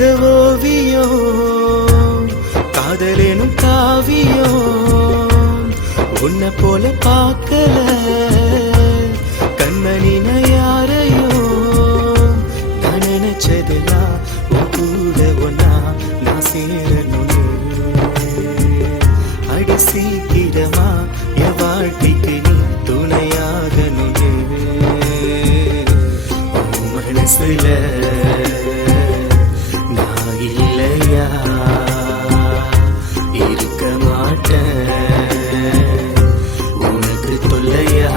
வரைஞ்ச ஓவியம் காதலேனும் காவியம் உன்னை போல பார்க்கல கண்மணின யாரையும் நான் நினைச்சதெல்லாம் உன் கூட ஒன்னா நான் சேரணும்னு அடி சீக்கிரமா என் வாழ்க்கைக்கு நீ துணையாகணும்னு மனசுல நான் இல்லையா இருக்க மாட்டேன் உனக்கு தொல்லையா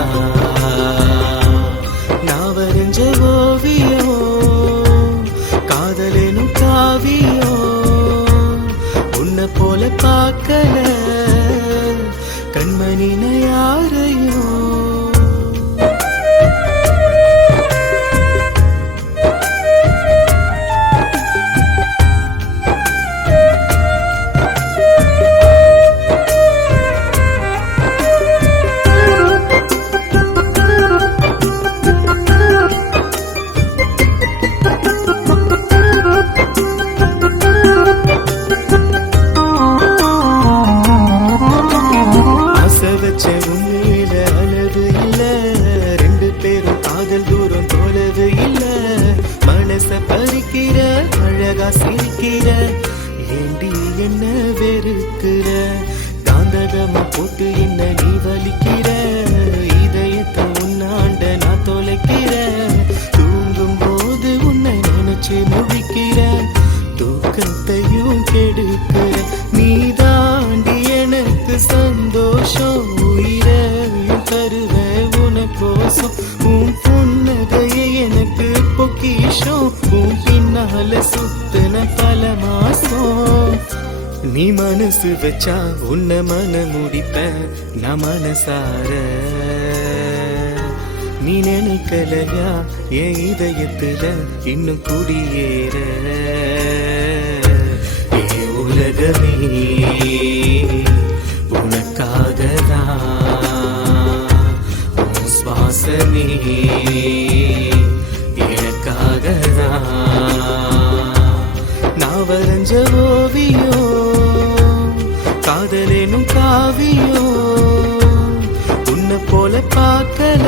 நான் வரைஞ்ச ஓவியம் காதலேனும் காவியம் உன்னை போல பார்க்கல கண்மணின யாரையும் உண்மையில அளவு இல்ல ரெண்டு பேரும் காதல் தூரம் தொலைவு இல்ல மனச பறிக்கிற அழகா சிரிக்கிற ஏண்டி என்ன வெறுக்கிற காந்தகமா போட்டு என்ன நீ வலிக்கிற இதயத்தை உன்னாண்ட நான் தொலைக்கிற தூங்கும் போது உன்னை நினைச்சு முழிக்கிற தூக்கத்தையும் கெடுக்கிற நீ தாண்டி எனக்கு சந்தோஷம் உயிரையும் தருவேன் உனக்கோசம் உன் புன்னகையை எனக்கு பொக்கிஷம் உன் பின்னால சுத்தின பல மாசம் நீ மனசு வச்சா உன்னை மன முடிப்பேன் நான் மனசார நீ நினைக்கலையா என் இதயத்துல இன்னும் குடியேற உலகமே உனக்காகதான் உன் சுவாசமே எனக்காகதான் நான் வரைஞ்ச ஓவியம் காதலேனும் காவியம் உன்னை போல பார்க்கல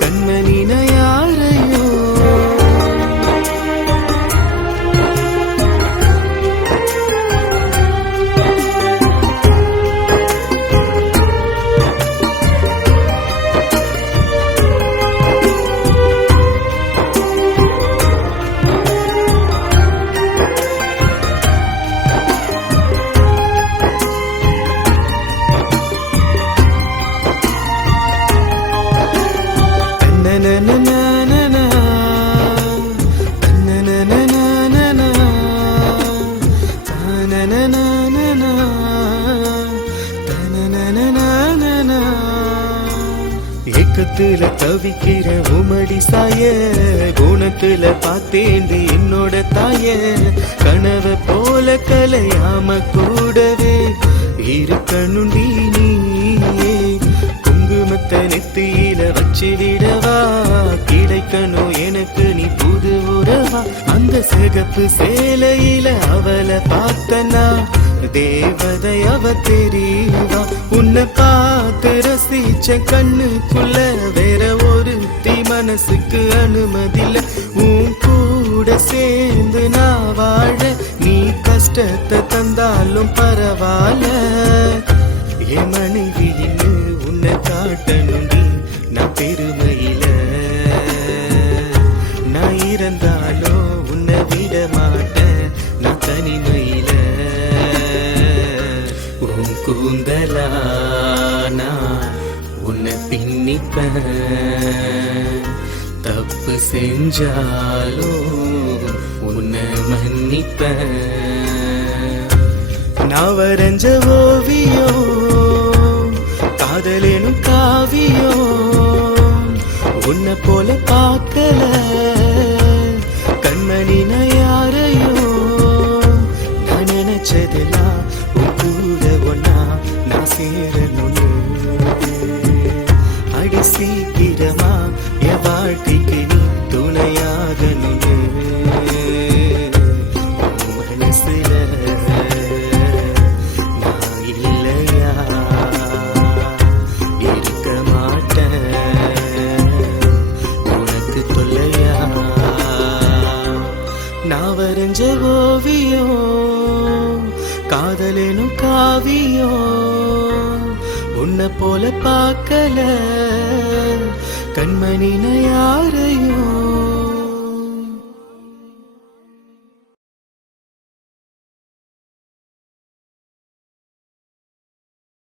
கண்மணின யாரையும் ஏக்கத்துல தவிக்கிற உமடி சாய குணத்துல பார்த்தேந்து என்னோட தாய கனவ போல கலையாம கூடவே இருக்கணுண்டி நீயே குங்குமத்தை நெத்தியில வச்சு விடவா கிடைக்கணும் எனக்கு நீ புது உறவா அந்த சிகப்பு சேலையில அவளை பார்த்தனா தேவதை அவ தெரிவா உன்னை பார்த்து ரசிச்ச கண்ணுக்குள்ள வேற ஒரு தீ மனசுக்கு அனுமதியில உன் கூட சேர்ந்து நான் வாழ நீ கஷ்டத்தை தந்தாலும் பரவாயில்ல என் மனைவின்னு உன்னை காட்டணுண்டி நான் பெருமையில நான் இருந்தாலும் உன்னை விட மாட்டேன் நான் தனிமையில உன் கூந்தலானா உன்னை பின்னிப்பேன் தப்பு செஞ்சாலும் உன்னை மன்னிப்பேன் நான் வரைஞ்ச ஓவியம் காதலேனும் காவியம் உன்னை போல பார்க்கல கண்மணின யாரையும் நான் நினைச்சதெல்லாம் உன் கூட ஒன்னா நான் சேரணும்னு அடி சீக்கிரமா என் வாழ்க்கைக்கு நீ துணையாகணும்னு வரைஞ்ச ஓவியம் காதலேனும் காவியம் உன்னை போல பார்க்கல கண்மணி யாரையும்